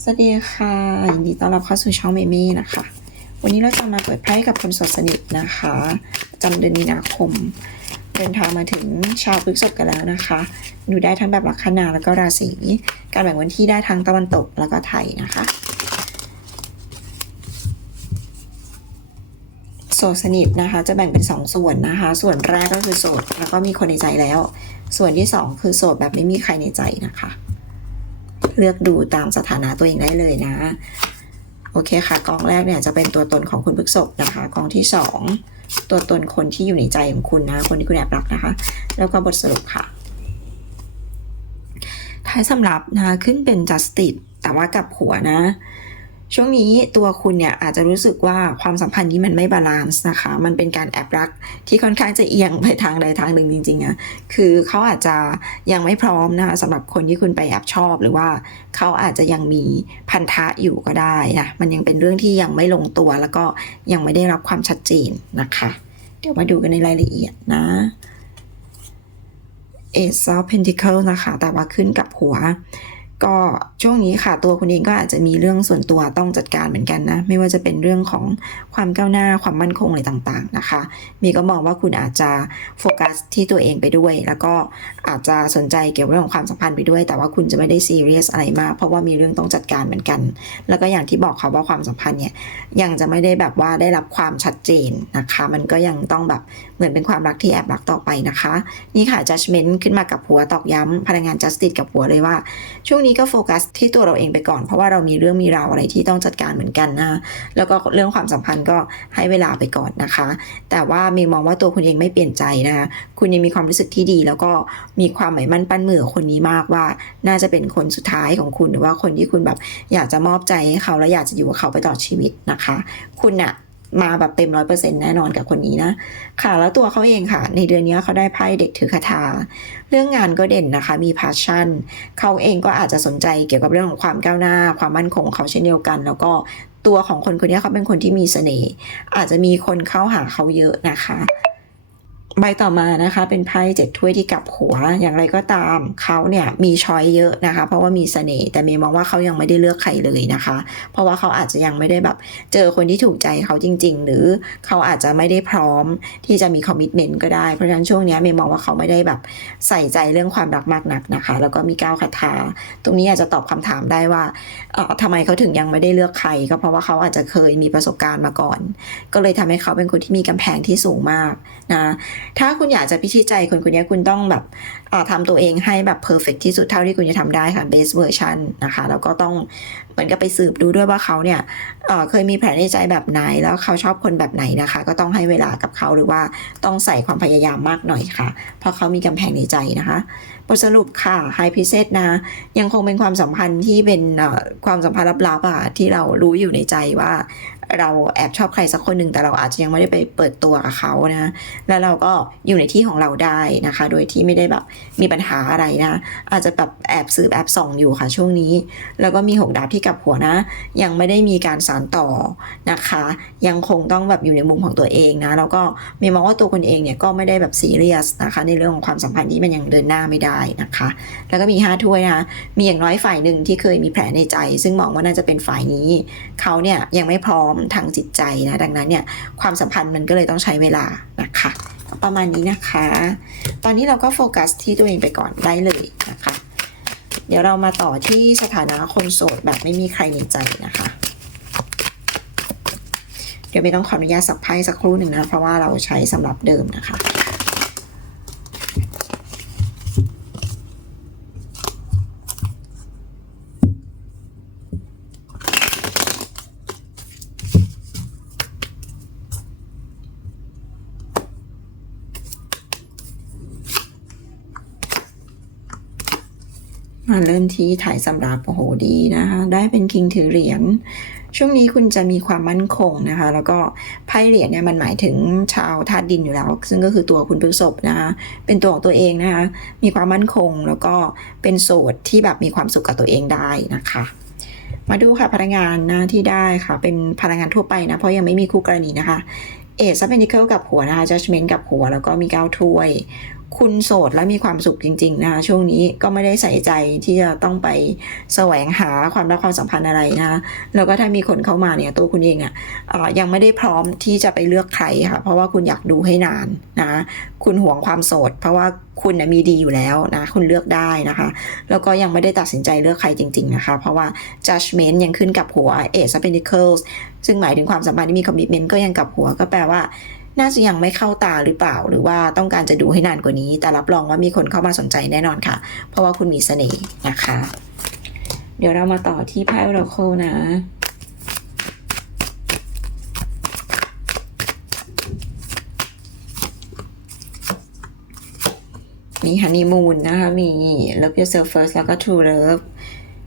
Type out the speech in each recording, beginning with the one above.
สวัสดีค่ะยินดีต้อนรับเข้าสู่ช่องเมมี่นะคะ วันนี้เราจะมาเปิดไพ่กับคนโสดสนิทนะคะจำเดือนมีนาคม เดินทางมาถึงชาวพฤษภกันแล้วนะคะดูได้ทั้งแบบลัคนาแล้วก็ราศีการแบ่งวันที่ได้ทั้งตะวันตกแล้วก็ไทยนะคะโสดสนิทนะคะ จะแบ่งเป็นสองส่วนนะคะ ส่วนแรกก็คือโสดแล้วก็มีคนในใจแล้ว ส่วนที่สองคือโสดแบบไม่มีใครในใจนะคะ เลือกดูตามสถานะตัวเองได้เลยนะ โอเคค่ะกองแรกเนี่ยจะเป็นตัวตนของคุณพฤกษบนะคะกองที่สองตัวตนคนที่อยู่ในใจของคุณนะ คนที่คุณแอบรักนะคะ แล้วก็บทสรุปค่ะ ท้ายสำหรับนะขึ้นเป็นจัสติ e แต่ว่ากับหัวนะ ช่วงนี้ตัวคุณเนี่ยอาจจะรู้สึกว่าความสัมพันธ์นี้มันไม่บาลานซ์นะคะ มันเป็นการแอบรักที่ค่อนข้างจะเอียงไปทางใดทางหนึ่งจริงๆอะคือเขาอาจจะยังไม่พร้อมนะคะสำหรับคนที่คุณไปแอบชอบหรือว่าเขาอาจจะยังมีพันธะอยู่ก็ได้นะมันยังเป็นเรื่องที่ยังไม่ลงตัว แล้วก็ยังไม่ได้รับความชัดเจนนะคะ เดี๋ยวมาดูกันในรายละเอียดนะ Ace of Pentacle นะคะ แต่ว่าขึ้นกับหัว ก็ช่วงนี้ค่ะตัวคุณเองก็อาจจะมีเรื่องส่วนตัวต้องจัดการเหมือนกันนะ ไม่ว่าจะเป็นเรื่องของความก้าวหน้าความมั่นคงอะไรต่างๆนะคะ มีก็มองว่าคุณอาจจะโฟกัสที่ตัวเองไปด้วย แล้วก็อาจจะสนใจเกี่ยวกับเรื่องของความสัมพันธ์ไปด้วย แต่ว่าคุณจะไม่ได้ซีเรียสอะไรมาก เพราะว่ามีเรื่องต้องจัดการเหมือนกัน แล้วก็อย่างที่บอกค่ะว่าความสัมพันธ์เนี่ยยังจะไม่ได้แบบว่าได้รับความชัดเจนนะคะ มันก็ยังต้องแบบ มือนเป็นความรักที่แอบรักต่อไปนะคะ นี่ค่ะ judgment ขึ้นมากับหัวตอกย้ำพลังงาน justice กับหัวเลยว่า ช่วงนี้ก็โฟกัสที่ตัวเราเองไปก่อน เพราะว่าเรามีเรื่องมีราวอะไรที่ต้องจัดการเหมือนกันนะแล้วก็เรื่องความสัมพันธ์ก็ให้เวลาไปก่อนนะคะ แต่ว่ามีมองว่าตัวคุณเองไม่เปลี่ยนใจนะคะคุณยังมีความรู้สึกที่ดี แล้วก็มีความหมายมั่นปั้นมือคนนี้มากว่า น่าจะเป็นคนสุดท้ายของคุณหรือว่าคนที่คุณแบบอยากจะมอบใจให้เขาและอยากจะอยู่กับเขาไปตลอดชีวิตนะคะ คุณน่ะ มาแบบเต็มร้อยเปอร์เซ็นต์แน่นอนกับคนนี้นะ ค่ะแล้วตัวเขาเองค่ะ ในเดือนนี้เขาได้ไพ่เด็กถือคาถา เรื่องงานก็เด่นนะคะ มีพาชั่น เขาเองก็อาจจะสนใจเกี่ยวกับเรื่องของความก้าวหน้า ความมั่นคงของเขาเช่นเดียวกัน แล้วก็ตัวของคนคนนี้เขาเป็นคนที่มีเสน่ห์อาจจะมีคนเข้าหาเขาเยอะนะคะ ใบต่อมานะคะเป็นไพ่เจ็ดถ้วยที่กลับหัว อย่างไรก็ตามเขาเนี่ยมีช้อยเยอะนะคะ เพราะว่ามีเสน่ห์แต่เมย์มองว่าเขายังไม่ได้เลือกใครเลยนะคะ เพราะว่าเขาอาจจะยังไม่ได้แบบเจอคนที่ถูกใจเขาจริง ๆ หรือเขาอาจจะไม่ได้พร้อมที่จะมีคอมมิชเมนต์ก็ได้เพราะฉะนั้นช่วงนี้เมย์มองว่าเขาไม่ได้แบบใส่ใจเรื่องความรักมากนักนะคะ แล้วก็มีก้าวคาถาตรงนี้อาจจะตอบคำถามได้ว่าเออทำไมเขาถึงยังไม่ได้เลือกใคร ก็เพราะว่าเขาอาจจะเคยมีประสบการณ์มาก่อน ก็เลยทำให้เขาเป็นคนที่มีกำแพงที่สูงมากนะถ้าคุณอยากจะพิชิตใจคนคนนี้คุณต้องแบบทำตัวเองให้แบบเพอร์เฟกที่สุดเท่าที่คุณจะทำได้ค่ะ base version นะคะแล้วก็ต้องเหมือนกับไปสืบดูด้วยว่าเขาเนี่ยเเคยมีแผนในใจแบบไหน แล้วเขาชอบคนแบบไหนนะคะ ก็ต้องให้เวลากับเขาหรือว่าต้องใส่ความพยายามมากหน่อยค่ะ เพราะเขามีกำแพงในใจนะคะบทสรุปค่ะ High p r i e s t e s s นะ ยังคงเป็นความสัมพันธ์ที่เป็นความสัมพันธ์ลับๆอะที่เรารู้อยู่ในใจว่า เราแอบชอบใครสักคนหนึ่งแต่เราอาจจะยังไม่ได้ไปเปิดตัวกับเขานะแล้วเราก็อยู่ในที่ของเราได้นะคะ โดยที่ไม่ได้แบบมีปัญหาอะไรนะ อาจจะแบบแอบสืบแอบส่องอยู่ค่ะช่วงนี้ แล้วก็มีหกดาบที่กับหัวนะ ยังไม่ได้มีการสานต่อนะคะ ยังคงต้องแบบอยู่ในมุมของตัวเองนะแล้วก็มีมองว่าตัวคนเองเนี่ยก็ไม่ได้แบบซีเรียสนะคะ ในเรื่องของความสัมพันธ์ที่มันยังเดินหน้าไม่ได้นะคะ แล้วก็มีห้าถ้วยนะคะมีอย่างน้อยฝ่ายหนึ่งที่เคยมีแผลในใจ ซึ่งมองว่าน่าจะเป็นฝ่ายนี้เขาเนี่ยยังไม่พร้อมทางจิตใจนะ ดังนั้นเนี่ยความสัมพันธ์มันก็เลยต้องใช้เวลานะคะ ประมาณนี้นะคะ ตอนนี้เราก็โฟกัสที่ตัวเองไปก่อนได้เลยนะคะ เดี๋ยวเรามาต่อที่สถานะคนโสดแบบไม่มีใครในใจนะคะเดี๋ยวไม่ต้องขออนุญาตสักไพ่สักครู่หนึ่งนะ เพราะว่าเราใช้สำหรับเดิมนะคะ มาเริ่มที่ถ่ายสำรับโอ้โหดีนะคะ ได้เป็นคิงถือเหรียญช่วงนี้คุณจะมีความมั่นคงนะคะ แล้วก็ไพ่เหรียญเนี่ยมันหมายถึงชาวธาตุดินอยู่แล้ว ซึ่งก็คือตัวคุณพฤษภนะคะเป็นตัวของตัวเองนะคะ มีความมั่นคงแล้วก็เป็นโสดที่แบบมีความสุขกับตัวเองได้นะคะ มาดูค่ะพลังงานนะที่ได้ค่ะ เป็นพลังงานทั่วไปนะ เพราะยังไม่มีคู่กรณีนะคะเอซับเปนิเคิลกับหัวนะคะ judgment กับหัว แล้วก็มีเก้าถ้วย คุณโสดและมีความสุขจริง ๆ นะคะช่วงนี้ก็ไม่ได้ใส่ใจที่จะต้องไปแสวงหาความรักความสัมพันธ์อะไรนะแล้วก็ถ้ามีคนเข้ามาเนี่ยตัวคุณเองอะเอ่อยังไม่ได้พร้อมที่จะไปเลือกใครค่ะเพราะว่าคุณอยากดูให้นานนะคุณห่วงความโสด เพราะว่าคุณนะมีดีอยู่แล้วนะคุณเลือกได้นะคะ แล้วก็ยังไม่ได้ตัดสินใจเลือกใครจริง ๆ นะคะ เพราะว่า judgment ยังขึ้นกับหัว Ace of Pentacles ซึ่งหมายถึงความสัมพันธ์ที่มี commitment ก็ยังกับหัวก็แปลว่า น่าจะยังไม่เข้าตาหรือเปล่า หรือว่าต้องการจะดูให้นานกว่านี้ แต่รับรองว่ามีคนเข้ามาสนใจแน่นอนค่ะ เพราะว่าคุณมีเสน่ห์นะคะ เดี๋ยวเรามาต่อที่ไพ่ Oracle นะมีฮันนีมูนนะคะ มี Love Yourself First แล้วก็ True Love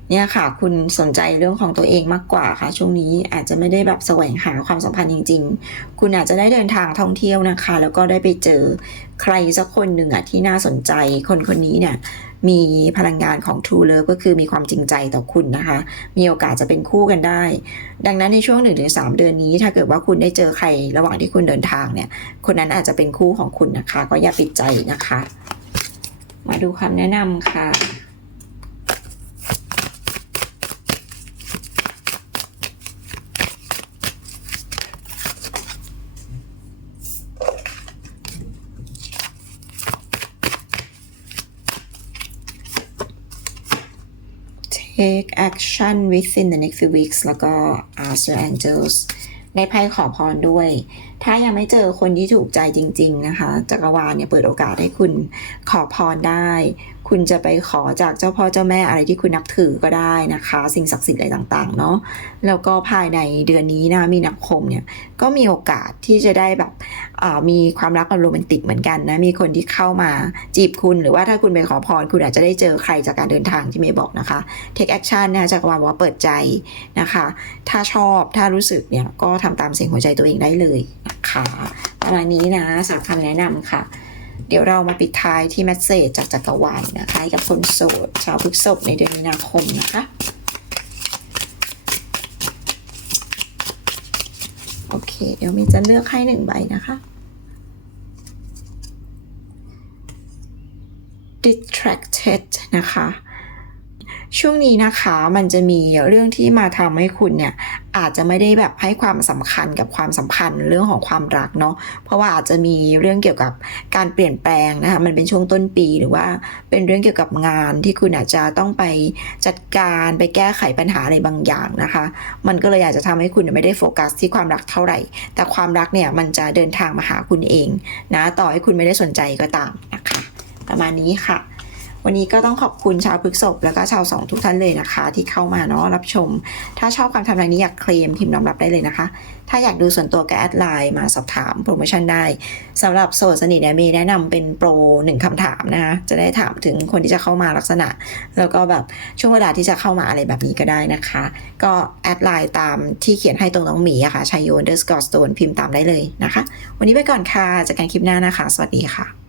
เนี่ยค่ะ คุณสนใจเรื่องของตัวเองมากกว่าค่ะ ช่วงนี้อาจจะไม่ได้แบบแสวงหาความสัมพันธ์จริง ๆ คุณอาจจะได้เดินทางท่องเที่ยวนะคะ แล้วก็ได้ไปเจอใครสักคนหนึ่งอะที่น่าสนใจคนคนนี้เนี่ยมีพลังงานของ True Love ก็คือมีความจริงใจต่อคุณนะคะ มีโอกาสจะเป็นคู่กันได้ ดังนั้นในช่วง 1-3 เดือนนี้ ถ้าเกิดว่าคุณได้เจอใครระหว่างที่คุณเดินทางเนี่ย คนนั้นอาจจะเป็นคู่ของคุณนะคะ ก็อย่าปิดใจนะคะ มาดูคำแนะนำค่ะ take action within the next few weeks แล้วก็ ask your angels ได้ไพ่ขอพรด้วย ถ้ายังไม่เจอคนที่ถูกใจจริง ๆ นะคะ จักรวาลเนี่ยเปิดโอกาสให้คุณขอพรได้ คุณจะไปขอจากเจ้าพ่อเจ้าแม่อะไรที่คุณนับถือก็ได้นะคะ สิ่งศักดิ์สิทธิ์อะไรต่างๆเนาะแล้วก็ภายในเดือนนี้นะมีนาคมเนี่ยก็มีโอกาสที่จะได้แบบมีความรักแบบโรแมนติกเหมือนกันนะมีคนที่เข้ามาจีบคุณ หรือว่าถ้าคุณไปขอพรคุณอาจจะได้เจอใครจากการเดินทางที่เมย์บอกนะคะ take action นะคะจักรวาลบอกว่าเปิดใจนะคะ ถ้าชอบถ้ารู้สึกเนี่ยก็ทำตามเสียงหัวใจตัวเองได้เลยนะคะประมาณนี้นะสำหรับคำแนะนำค่ะ เดี๋ยวเรามาปิดท้ายที่แมสเซจจากจักรวาลนะคะให้กับคนโสด ชาวพฤกษภในเดือนมีนาคมนะคะ โอเค เดี๋ยวมีจะเลือกให้หนึ่งใบนะคะ distracted นะคะ ช่วงนี้นะคะมันจะมีเรื่องที่มาทำให้คุณเนี่ยอาจจะไม่ได้แบบให้ความสำคัญกับความสัมพันธ์เรื่องของความรักเนาะเพราะว่าอาจจะมีเรื่องเกี่ยวกับการเปลี่ยนแปลงนะคะมันเป็นช่วงต้นปีหรือว่าเป็นเรื่องเกี่ยวกับงานที่คุณอาจจะต้องไปจัดการไปแก้ไขปัญหาอะไรบางอย่างนะคะ มันก็เลยอาจจะทำให้คุณไม่ได้โฟกัสที่ความรักเท่าไหร่ แต่ความรักเนี่ยมันจะเดินทางมาหาคุณเองนะต่อให้คุณไม่ได้สนใจก็ตามนะคะ ประมาณนี้ค่ะ วันนี้ก็ต้องขอบคุณชาวพฤกษภแล้วก็ชาวสองทุกท่านเลยนะคะ ที่เข้ามาเนาะรับชม ถ้าชอบการทำอะไรนี้อยากเคลมพิมพ์น้อมรับได้เลยนะคะ ถ้าอยากดูส่วนตัวก็แอดไลน์มาสอบถามโปรโมชั่นได้สำหรับโสดสนิทเนี่ยมีแนะนำเป็นโปรหนึ่งคำถามนะคะจะได้ถามถึงคนที่จะเข้ามาลักษณะ แล้วก็แบบช่วงเวลาที่จะเข้ามาอะไรแบบนี้ก็ได้นะคะ ก็แอดไลน์ตามที่เขียนให้ตรงน้องหมีอะค่ะชัยโยนเดอร์สกอร์สโตนพิมพ์ตามได้เลยนะคะ วันนี้ไปก่อนค่ะเจากการคลิปหน้านะคะ สวัสดีค่ะ